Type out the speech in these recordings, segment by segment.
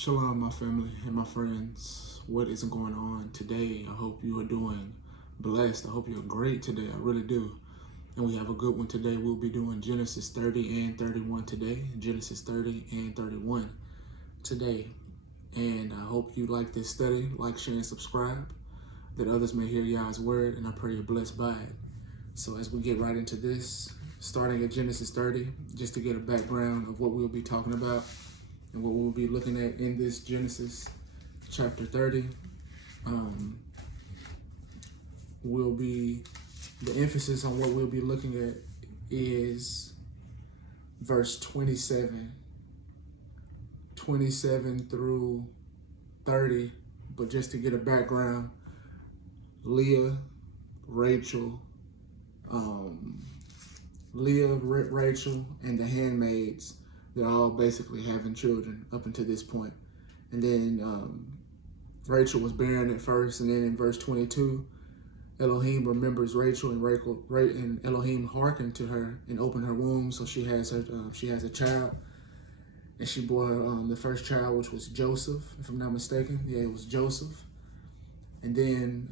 Shalom, my family and my friends. What is going on today? I hope you are doing blessed. I hope you're great today. I really do. And we have a good one today. We'll be doing Genesis 30 and 31 today. Genesis 30 and 31 today. And I hope you like this study. Like, share, and subscribe, that others may hear Yah's word. And I pray you're blessed by it. So as we get right into this, starting at Genesis 30, just to get a background of what we'll be talking about and what we'll be looking at in this Genesis chapter 30, the emphasis on what we'll be looking at is verse 27 through 30. But just to get a background, Leah, Rachel, and the handmaids, they're all basically having children up until this point. And then Rachel was barren at first, and then in verse 22, Elohim remembers Rachel, and Elohim hearkened to her and opened her womb, so she has a child, and she bore the first child, which was Joseph, if I'm not mistaken. Yeah, it was Joseph. And then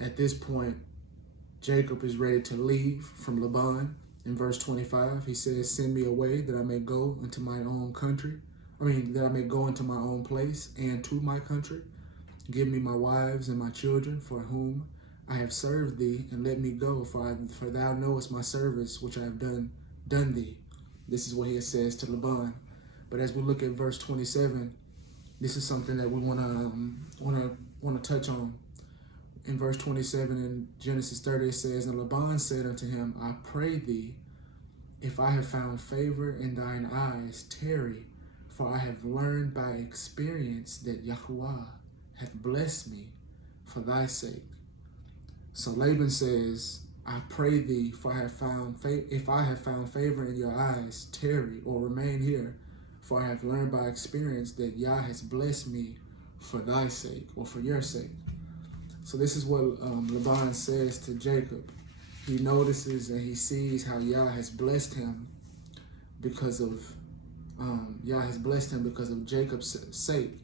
at this point, Jacob is ready to leave from Laban. In verse 25, he says, "Send me away that I may go into my own country. That I may go into my own place and to my country. Give me my wives and my children for whom I have served thee, and let me go, for thou knowest my service which I have done thee." This is what he says to Laban. But as we look at verse 27, this is something that we want to touch on. In verse 27 in Genesis 30, it says, "And Laban said unto him, I pray thee, if I have found favor in thine eyes, tarry, for I have learned by experience that Yahuwah hath blessed me for thy sake." So Laban says, "I pray thee, for if I have found favor in your eyes, tarry or remain here, for I have learned by experience that Yah has blessed me for thy sake," or for your sake. So this is what Laban says to Jacob. He notices and he sees how Yah has blessed him because of Jacob's sake.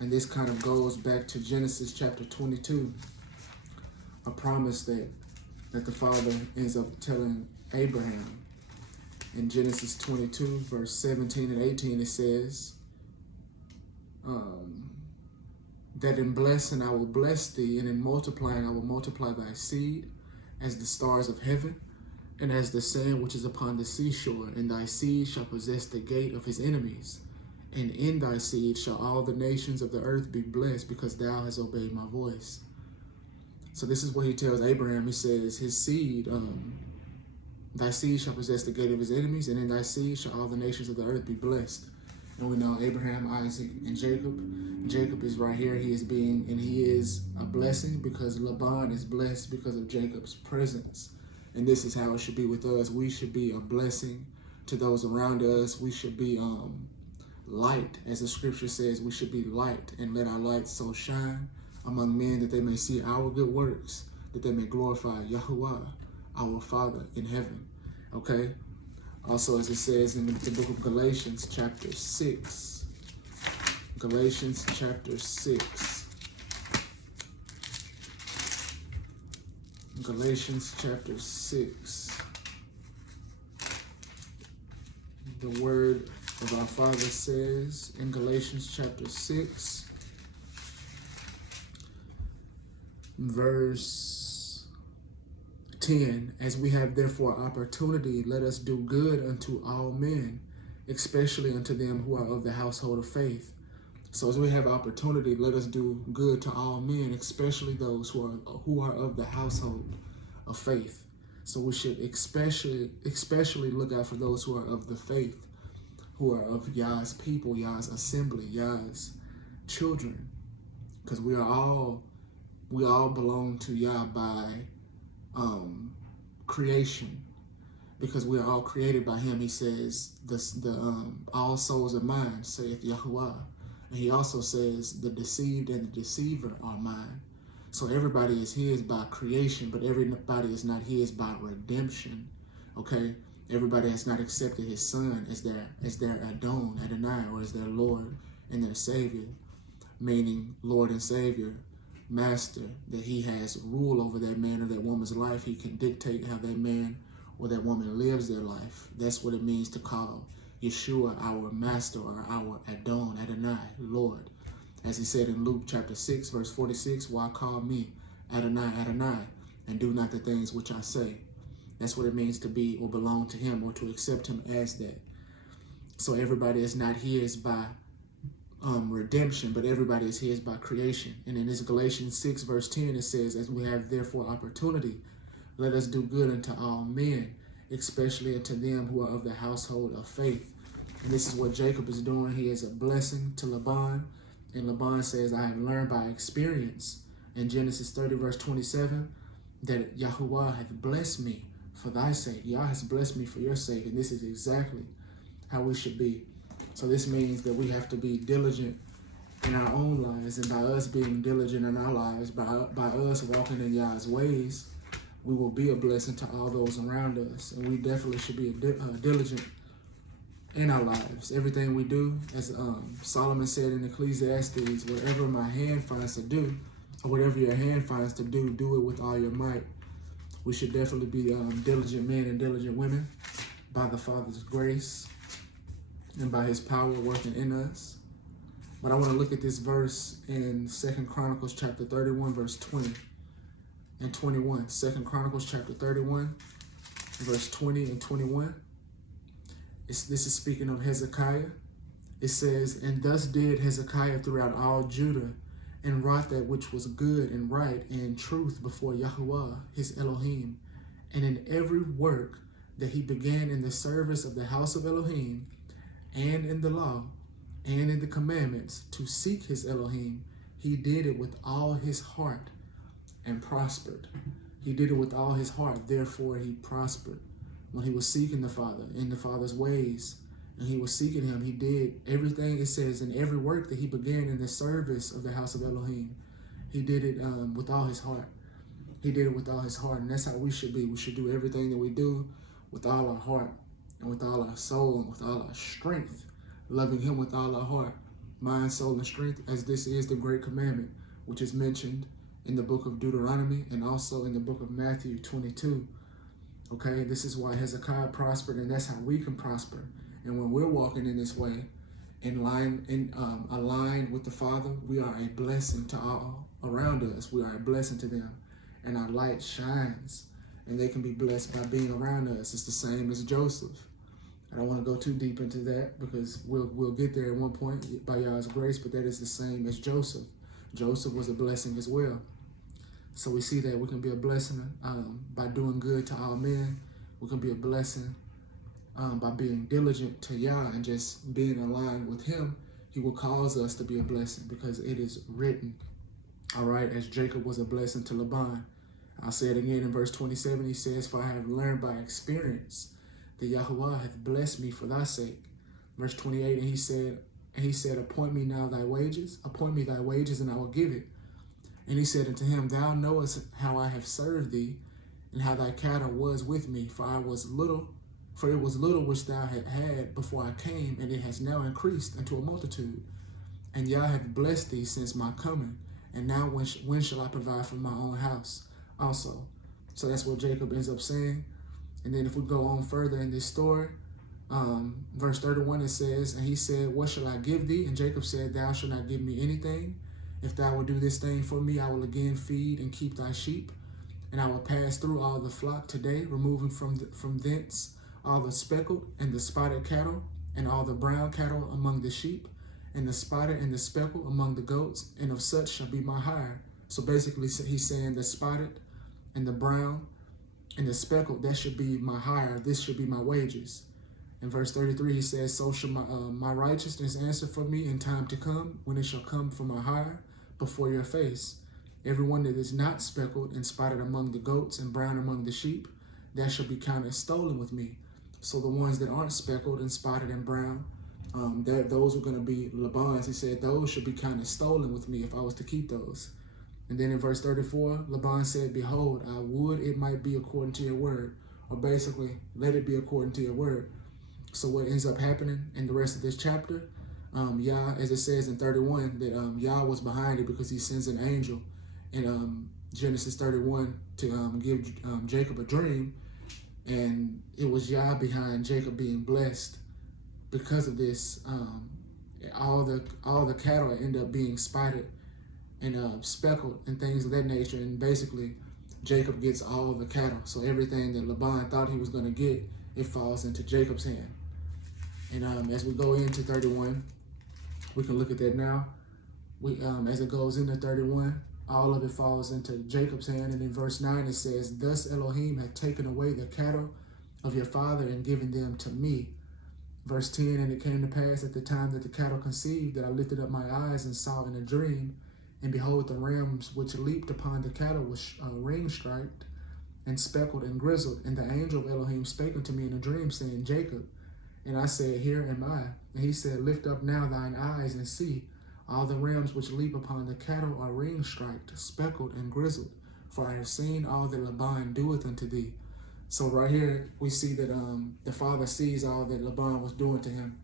And this kind of goes back to Genesis chapter 22, a promise that the father ends up telling Abraham. In Genesis 22, verse 17 and 18, it says, that in blessing I will bless thee, and in multiplying I will multiply thy seed as the stars of heaven, and as the sand which is upon the seashore. And thy seed shall possess the gate of his enemies, and in thy seed shall all the nations of the earth be blessed, because thou hast obeyed my voice. So this is what he tells Abraham. He says his seed, thy seed shall possess the gate of his enemies, and in thy seed shall all the nations of the earth be blessed. And we know Abraham, Isaac, and Jacob. Jacob is right here. He is a blessing because Laban is blessed because of Jacob's presence. And this is how it should be with us. We should be a blessing to those around us. We should be light, as the scripture says. We should be light, and let our light so shine among men that they may see our good works, that they may glorify Yahuwah, our Father in heaven. Okay? Also, as it says in the book of Galatians chapter 6. Galatians chapter 6. Galatians chapter 6. The word of our Father says in Galatians chapter 6, verse 10, "As we have therefore opportunity, let us do good unto all men, especially unto them who are of the household of faith." So as we have opportunity, let us do good to all men, especially those who are of the household of faith. So we should especially look out for those who are of the faith, who are of Yah's people, Yah's assembly, Yah's children, because we all belong to Yah by creation, because we are all created by him. He says, all souls are mine, saith Yahuwah. And he also says, the deceived and the deceiver are mine. So everybody is his by creation, but everybody is not his by redemption. Okay? Everybody has not accepted his son as their Adonai, or as their Lord and their Savior, meaning Lord and Savior, Master, that he has rule over that man or that woman's life. He can dictate how that man or that woman lives their life. That's what it means to call Yeshua our Master or our Adon, Adonai, Lord. As he said in Luke chapter 6, verse 46, why call me Adonai, Adonai, and do not the things which I say. That's what it means to be or belong to him or to accept him as that. So everybody is not his by redemption, but everybody is his by creation. And in this Galatians 6, verse 10, it says, as we have therefore opportunity, let us do good unto all men, especially unto them who are of the household of faith. And this is what Jacob is doing. He is a blessing to Laban. And Laban says, I have learned by experience in Genesis 30, verse 27, that Yahuwah hath blessed me for thy sake. Yah has blessed me for your sake. And this is exactly how we should be. So this means that we have to be diligent in our own lives. And by us being diligent in our lives, by us walking in Yah's ways, we will be a blessing to all those around us. And we definitely should be diligent in our lives. Everything we do, as Solomon said in Ecclesiastes, whatever my hand finds to do, or whatever your hand finds to do, do it with all your might. We should definitely be diligent men and diligent women by the Father's grace and by his power working in us. But I want to look at this verse in 2 Chronicles chapter 31, verse 20 and 21. 2 Chronicles chapter 31, verse 20 and 21. This is speaking of Hezekiah. It says, and thus did Hezekiah throughout all Judah, and wrought that which was good and right and truth before Yahuwah, his Elohim, and in every work that he began in the service of the house of Elohim, and in the law, and in the commandments, to seek his Elohim, he did it with all his heart and prospered. He did it with all his heart, therefore he prospered. When he was seeking the Father, in the Father's ways, and he was seeking him, he did everything, it says, in every work that he began in the service of the house of Elohim. He did it with all his heart. He did it with all his heart, and that's how we should be. We should do everything that we do with all our heart, and with all our soul, and with all our strength, loving him with all our heart, mind, soul, and strength, as this is the great commandment, which is mentioned in the book of Deuteronomy and also in the book of Matthew 22. Okay, this is why Hezekiah prospered, and that's how we can prosper. And when we're walking in this way, aligned with the Father, we are a blessing to all around us. We are a blessing to them, and our light shines, and they can be blessed by being around us. It's the same as Joseph. I don't want to go too deep into that because we'll get there at one point by Yah's grace, but that is the same as Joseph. Joseph was a blessing as well. So we see that we can be a blessing by doing good to all men. We can be a blessing by being diligent to Yah and just being aligned with him. He will cause us to be a blessing because it is written, all right, as Jacob was a blessing to Laban. I'll say it again in verse 27. He says, for I have learned by experience that Yahuwah hath blessed me for thy sake. Verse 28, and he said, appoint me now thy wages, appoint me thy wages, and I will give it. And he said unto him, thou knowest how I have served thee, and how thy cattle was with me, for it was little which thou had before I came, and it has now increased unto a multitude. And Yah hath blessed thee since my coming, and now when shall I provide for my own house also? So that's what Jacob ends up saying. And then if we go on further in this story, verse 31, it says, and he said, what shall I give thee? And Jacob said, thou shalt not give me anything. If thou will do this thing for me, I will again feed and keep thy sheep. And I will pass through all the flock today, removing from thence all the speckled and the spotted cattle, and all the brown cattle among the sheep, and the spotted and the speckled among the goats, and of such shall be my hire. So basically he's saying the spotted and the brown and the speckled, that should be my hire. This should be my wages. In verse 33, he says, so shall my righteousness answer for me in time to come, when it shall come for my hire before your face. Everyone that is not speckled and spotted among the goats and brown among the sheep, that shall be counted stolen with me. So the ones that aren't speckled and spotted and brown, those are going to be Laban's. He said those should be counted stolen with me if I was to keep those. And then in verse 34, Laban said, behold, I would it might be according to your word. Or basically, let it be according to your word. So what ends up happening in the rest of this chapter, Yah, as it says in 31, that Yah was behind it because he sends an angel in Genesis 31 to give Jacob a dream. And it was Yah behind Jacob being blessed. Because of this, all the cattle end up being spotted and speckled and things of that nature. And basically, Jacob gets all the cattle. So everything that Laban thought he was going to get, it falls into Jacob's hand. And as we go into 31, we can look at that now. As it goes into 31, all of it falls into Jacob's hand. And in verse 9, it says, "Thus Elohim had taken away the cattle of your father and given them to me." Verse 10, "And it came to pass at the time that the cattle conceived that I lifted up my eyes and saw in a dream, and behold, the rams which leaped upon the cattle was ring-striped and speckled and grizzled. And the angel of Elohim spake unto me in a dream, saying, Jacob. And I said, Here am I. And he said, Lift up now thine eyes and see. All the rams which leap upon the cattle are ring-striped, speckled, and grizzled. For I have seen all that Laban doeth unto thee." So right here, we see that the father sees all that Laban was doing to him.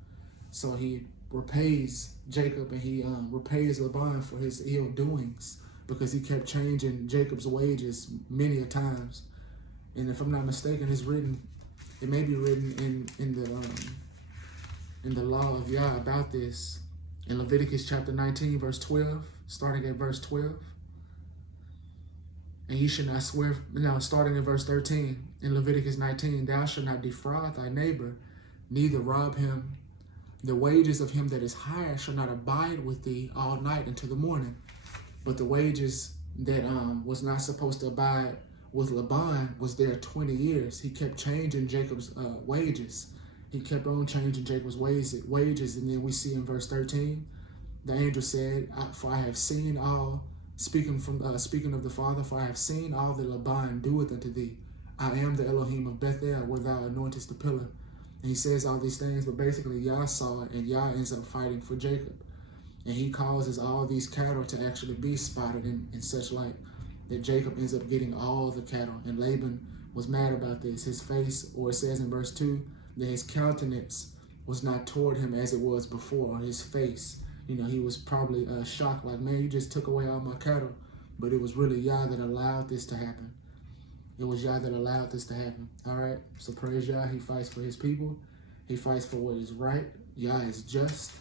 So he repays Jacob and he repays Laban for his ill doings because he kept changing Jacob's wages many a times. And if I'm not mistaken, it may be written in the law of Yah about this in Leviticus chapter 19, verse 12, starting at verse 12. And you should not swear, starting in verse 13, in Leviticus 19, "Thou shalt not defraud thy neighbor, neither rob him. The wages of him that is hired shall not abide with thee all night until the morning." But the wages that was not supposed to abide with Laban was there 20 years. He kept changing Jacob's wages. He kept on changing Jacob's wages. And then we see in verse 13, the angel said, "For I have seen all," speaking of the father, "for I have seen all that Laban doeth unto thee. I am the Elohim of Bethel, where thou anointest the pillar." And he says all these things, but basically Yah saw it, and Yah ends up fighting for Jacob. And he causes all these cattle to actually be spotted in such light that Jacob ends up getting all the cattle. And Laban was mad about this. His face, or it says in verse 2, that his countenance was not toward him as it was before, or his face. He was probably shocked, like, man, you just took away all my cattle. But it was really Yah that allowed this to happen. It was Yah that allowed this to happen. All right, so praise Yah. He fights for his people. He fights for what is right. Yah is just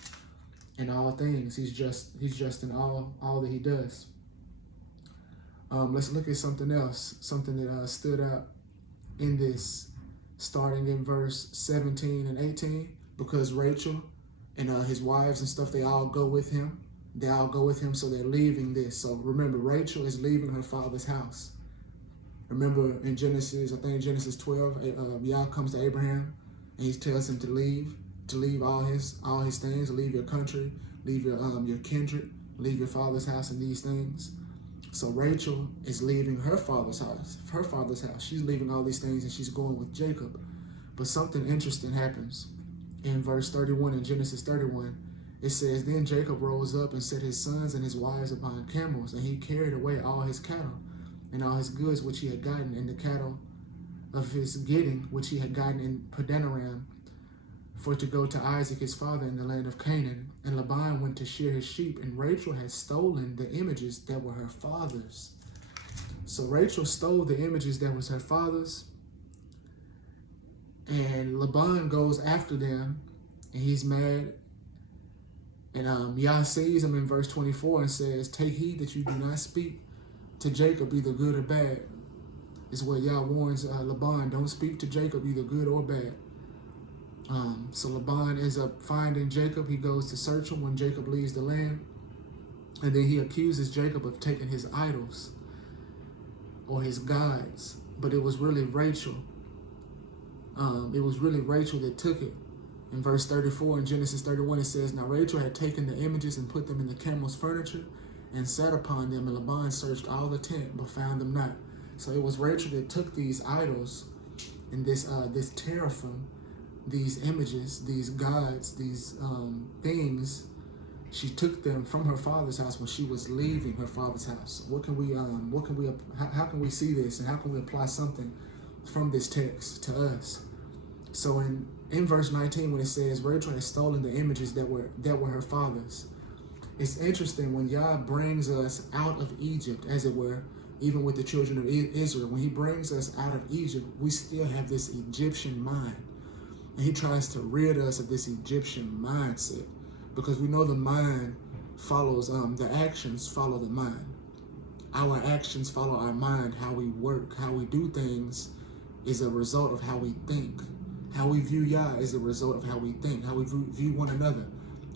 in all things. He's just in all that he does. Let's look at something else, something that stood out in this, starting in verse 17 and 18, because Rachel and his wives and stuff, they all go with him. So they're leaving this. So remember, Rachel is leaving her father's house. Remember in Genesis 12, Yah comes to Abraham and he tells him to leave all his things, leave your country, leave your kindred, leave your father's house and these things. So Rachel is leaving her father's house. She's leaving all these things and she's going with Jacob. But something interesting happens. In verse 31 in Genesis 31, it says, "Then Jacob rose up and set his sons and his wives upon camels, and he carried away all his cattle and all his goods which he had gotten, and the cattle of his getting which he had gotten in Padanaram, for to go to Isaac his father in the land of Canaan. And Laban went to shear his sheep, and Rachel had stolen the images that were her father's." So Rachel stole the images that was her father's, and Laban goes after them, and he's mad. And Yah sees him in verse 24 and says, "Take heed that you do not speak to Jacob either good or bad." Is what Yah warns Laban. Don't speak to Jacob either good or bad. So Laban ends up finding Jacob. He goes to search him when Jacob leaves the land. And then he accuses Jacob of taking his idols or his gods. But it was really Rachel. That took it. In verse 34 in Genesis 31, it says, "Now Rachel had taken the images and put them in the camel's furniture and sat upon them. And Laban searched all the tent, but found them not." So it was Rachel that took these idols and this teraphim, these images, these gods, these things. She took them from her father's house when she was leaving her father's house. How can we see this, and how can we apply something from this text to us? So in verse 19, when it says Rachel has stolen the images that were her father's, it's interesting when Yah brings us out of Egypt, as it were, even with the children of Israel, when he brings us out of Egypt, we still have this Egyptian mind. And he tries to rid us of this Egyptian mindset, because we know the mind follows, the actions follow the mind. Our actions follow our mind. How we work, how we do things is a result of how we think. How we view Yah is a result of how we think. How we view one another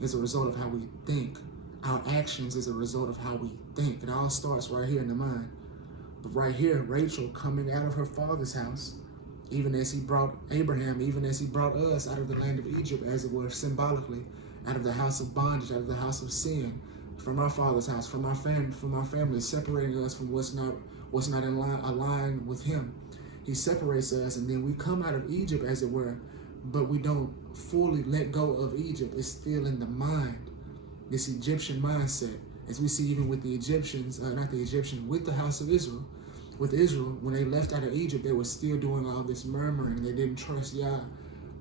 is a result of how we think. Our actions is a result of how we think. It all starts right here in the mind. But right here, Rachel coming out of her father's house, even as he brought Abraham, even as he brought us out of the land of Egypt, as it were, symbolically, out of the house of bondage, out of the house of sin, from our father's house, from our family, separating us from what's not in aligned with him. He separates us, and then we come out of Egypt, as it were, but we don't fully let go of Egypt. It's still in the mind, this Egyptian mindset, as we see even with the Egyptians, with the house of Israel. With Israel, when they left out of Egypt, they were still doing all this murmuring. They didn't trust Yah.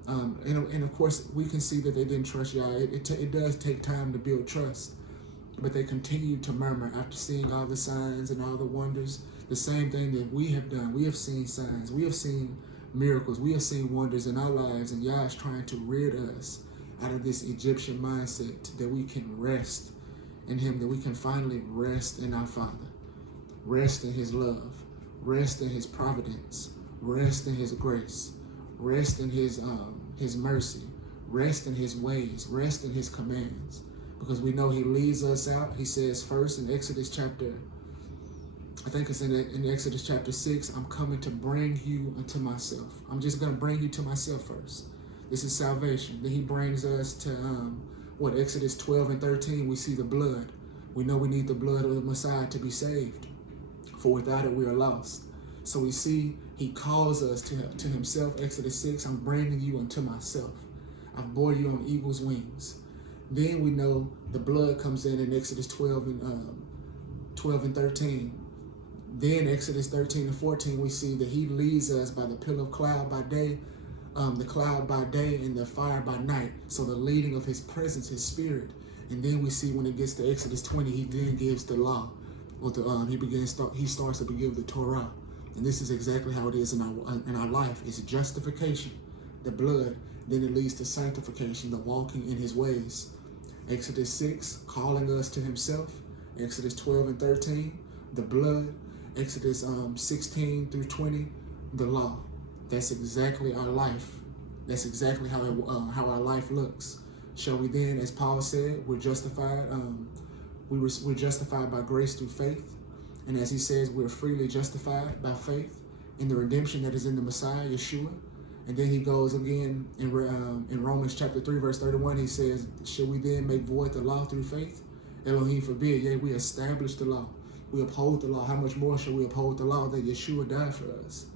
And of course, we can see that they didn't trust Yah. It does take time to build trust. But they continued to murmur after seeing all the signs and all the wonders. The same thing that we have done. We have seen signs. We have seen miracles. We have seen wonders in our lives. And Yah is trying to rid us out of this Egyptian mindset, that we can rest in him, that we can finally rest in our Father. Rest in his love. Rest in his providence. Rest in his grace. Rest in his mercy. Rest in his ways. Rest in his commands. Because we know he leads us out. He says first in Exodus chapter, I think it's in Exodus chapter 6, I'm coming to bring you unto myself. I'm just going to bring you to myself first. This is salvation. Then he brings us to, Exodus 12 and 13, we see the blood. We know we need the blood of the Messiah to be saved. For without it, we are lost. So we see he calls us to himself. Exodus 6, I'm bringing you unto myself. I've bore you on eagle's wings. Then we know the blood comes in Exodus 12 and 13. Then Exodus 13 and 14, we see that he leads us by the pillar of cloud by day, the cloud by day and the fire by night. So the leading of his presence, his spirit. And then we see when it gets to Exodus 20, he then gives the law. Or he starts to give the Torah. And this is exactly how it is in our life. It's justification, the blood. Then it leads to sanctification, the walking in his ways. Exodus 6, calling us to himself. Exodus 12 and 13, the blood. Exodus 16 through 20, the law. That's exactly our life. That's exactly how our life looks. Shall we then, as Paul said, we're justified. We're justified by grace through faith. And as he says, we're freely justified by faith in the redemption that is in the Messiah, Yeshua. And then he goes again in Romans chapter 3, verse 31, he says, shall we then make void the law through faith? Elohim forbid. Yea, we establish the law. We uphold the law. How much more shall we uphold the law that Yeshua died for us?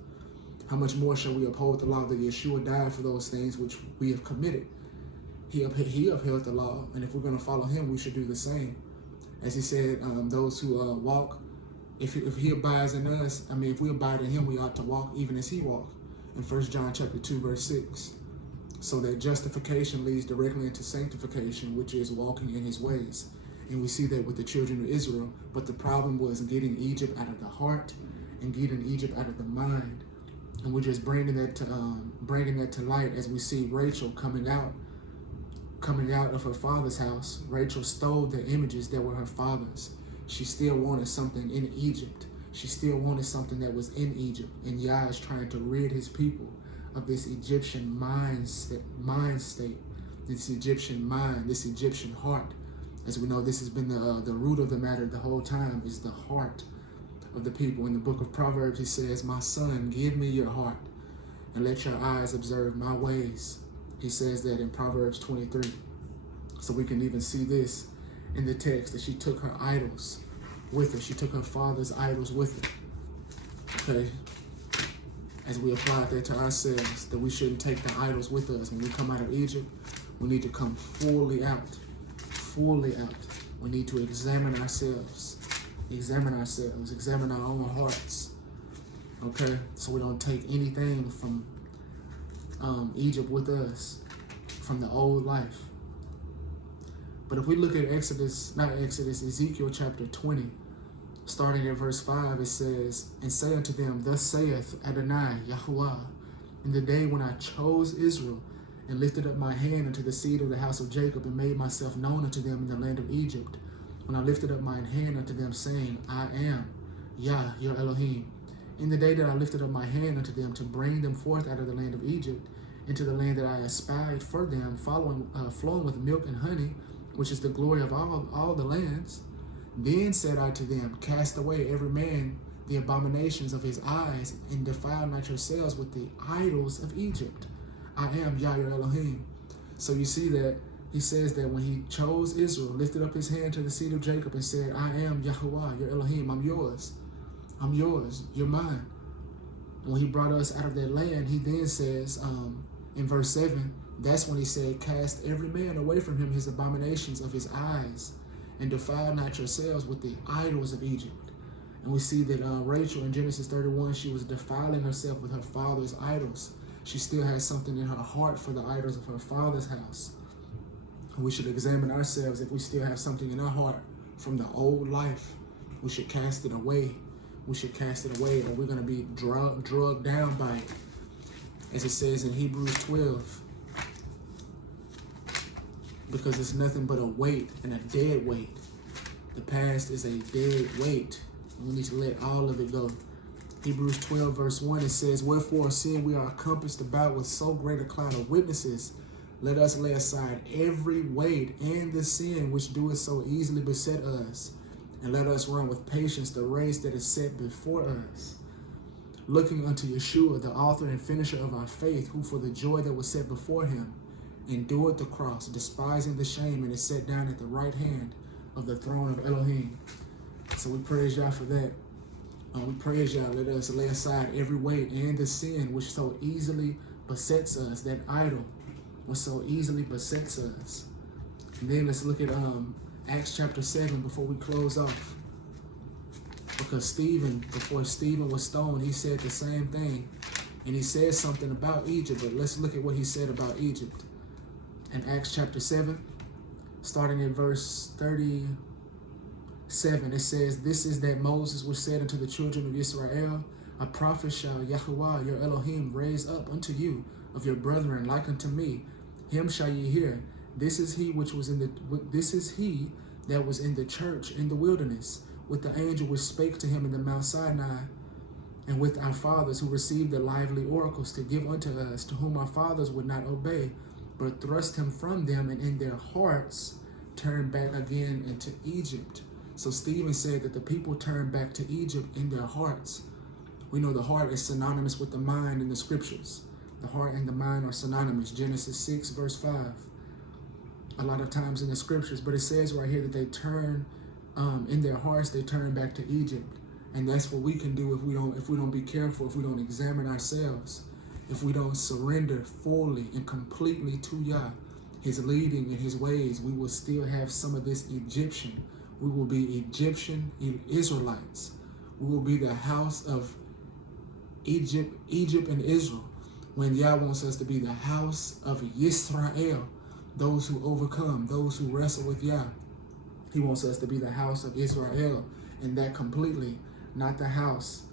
How much more shall we uphold the law that Yeshua died for those things which we have committed? He upheld the law, and if we're going to follow him, we should do the same. As he said, those who walk, if he abides in us, if we abide in him, we ought to walk even as he walked. In 1 John chapter 2, verse 6. So that justification leads directly into sanctification, which is walking in his ways. And we see that with the children of Israel. But the problem was getting Egypt out of the heart and getting Egypt out of the mind. And we're just bringing that to light as we see Rachel coming out of her father's house. Rachel stole the images that were her father's. She still wanted something in Egypt. She still wanted something that was in Egypt. And Yah is trying to rid his people of this Egyptian mind state, this Egyptian mind, this Egyptian heart. As we know, this has been the root of the matter the whole time, is the heart of the people. In the book of Proverbs, he says, my son, give me your heart and let your eyes observe my ways. He says that in Proverbs 23. So we can even see this in the text, that she took her idols with her. She took her father's idols with her. Okay? As we apply that to ourselves, that we shouldn't take the idols with us. When we come out of Egypt, we need to come fully out. Fully out. We need to examine ourselves, examine our own hearts. Okay? So we don't take anything from Egypt with us from the old life. But if we look at Ezekiel chapter 20, starting at verse 5, it says, "And say unto them, Thus saith Adonai Yahuwah, in the day when I chose Israel, and lifted up my hand unto the seed of the house of Jacob, and made myself known unto them in the land of Egypt, when I lifted up mine hand unto them, saying, I am Yah, your Elohim. In the day that I lifted up my hand unto them to bring them forth out of the land of Egypt, into the land that I espied for them, flowing with milk and honey, which is the glory of all the lands. Then said I to them, Cast away every man the abominations of his eyes, and defile not yourselves with the idols of Egypt. I am Yah, your Elohim." So you see that he says that when he chose Israel, lifted up his hand to the seed of Jacob and said, I am Yahuwah, your Elohim, I'm yours. I'm yours, you're mine. And when he brought us out of that land, he then says in verse 7, that's when he said, "Cast every man away from him his abominations of his eyes, and defile not yourselves with the idols of Egypt." And we see that Rachel in Genesis 31, she was defiling herself with her father's idols. She still has something in her heart for the idols of her father's house. And we should examine ourselves. If we still have something in our heart from the old life, we should cast it away. We should cast it away, or we're going to be drugged down by it. As it says in Hebrews 12, because it's nothing but a weight, and a dead weight. The past is a dead weight. We need to let all of it go. Hebrews 12 verse 1, it says, "Wherefore, seeing we are encompassed about with so great a cloud of witnesses, let us lay aside every weight and the sin which doeth so easily beset us, and let us run with patience the race that is set before us, looking unto Yeshua, the author and finisher of our faith, who for the joy that was set before him endured the cross, despising the shame, and is set down at the right hand of the throne of Elohim." So we praise Yah for that. We praise Yah. Let us lay aside every weight and the sin which so easily besets us, that idol which so easily besets us. And then let's look at Acts chapter 7 before we close off. Because before Stephen was stoned, he said the same thing. And he said something about Egypt, but let's look at what he said about Egypt. In Acts chapter 7, starting in verse 37, it says, "This is that Moses was said unto the children of Israel, A prophet shall Yahuwah your Elohim raise up unto you of your brethren like unto me. Him shall ye hear. This is he that was in the church in the wilderness, with the angel which spake to him in the Mount Sinai, and with our fathers who received the lively oracles to give unto us, to whom our fathers would not obey, but thrust him from them, and in their hearts turned back again into Egypt." So Stephen said that the people turned back to Egypt in their hearts. We know the heart is synonymous with the mind in the scriptures. The heart and the mind are synonymous. Genesis 6 verse 5. A lot of times in the scriptures, but it says right here that they turn in their hearts, they turn back to Egypt. And that's what we can do if we don't be careful, if we don't examine ourselves, if we don't surrender fully and completely to Yah, his leading and his ways. We will still have some of this Egyptian. We will be Egyptian Israelites. We will be the house of Egypt and Israel, when Yah wants us to be the house of Yisrael, those who overcome, those who wrestle with Yah. He wants us to be the house of Israel, and that completely, not the house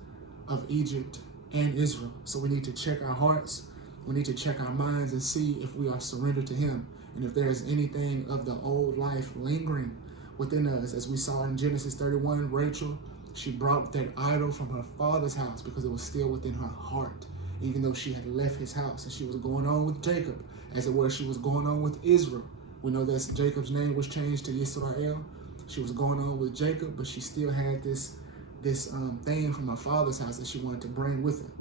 of Egypt and Israel. So we need to check our hearts. We need to check our minds and see if we are surrendered to him, and if there is anything of the old life lingering within us. As we saw in Genesis 31, Rachel, she brought that idol from her father's house because it was still within her heart, even though she had left his house and she was going on with Jacob, as it were. She was going on with Israel. We know that Jacob's name was changed to Yisrael. She was going on with Jacob, but she still had this thing from her father's house that she wanted to bring with her.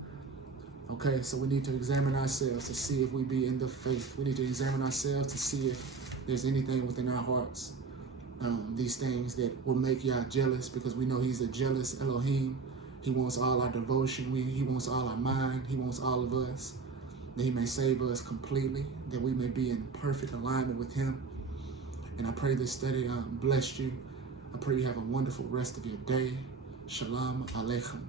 Okay, so we need to examine ourselves to see if we be in the faith. We need to examine ourselves to see if there's anything within our hearts. These things that will make Yah jealous, because we know he's a jealous Elohim. He wants all our devotion. He wants all our mind. He wants all of us, that he may save us completely, that we may be in perfect alignment with him. And I pray this study blessed you. I pray you have a wonderful rest of your day. Shalom Aleichem.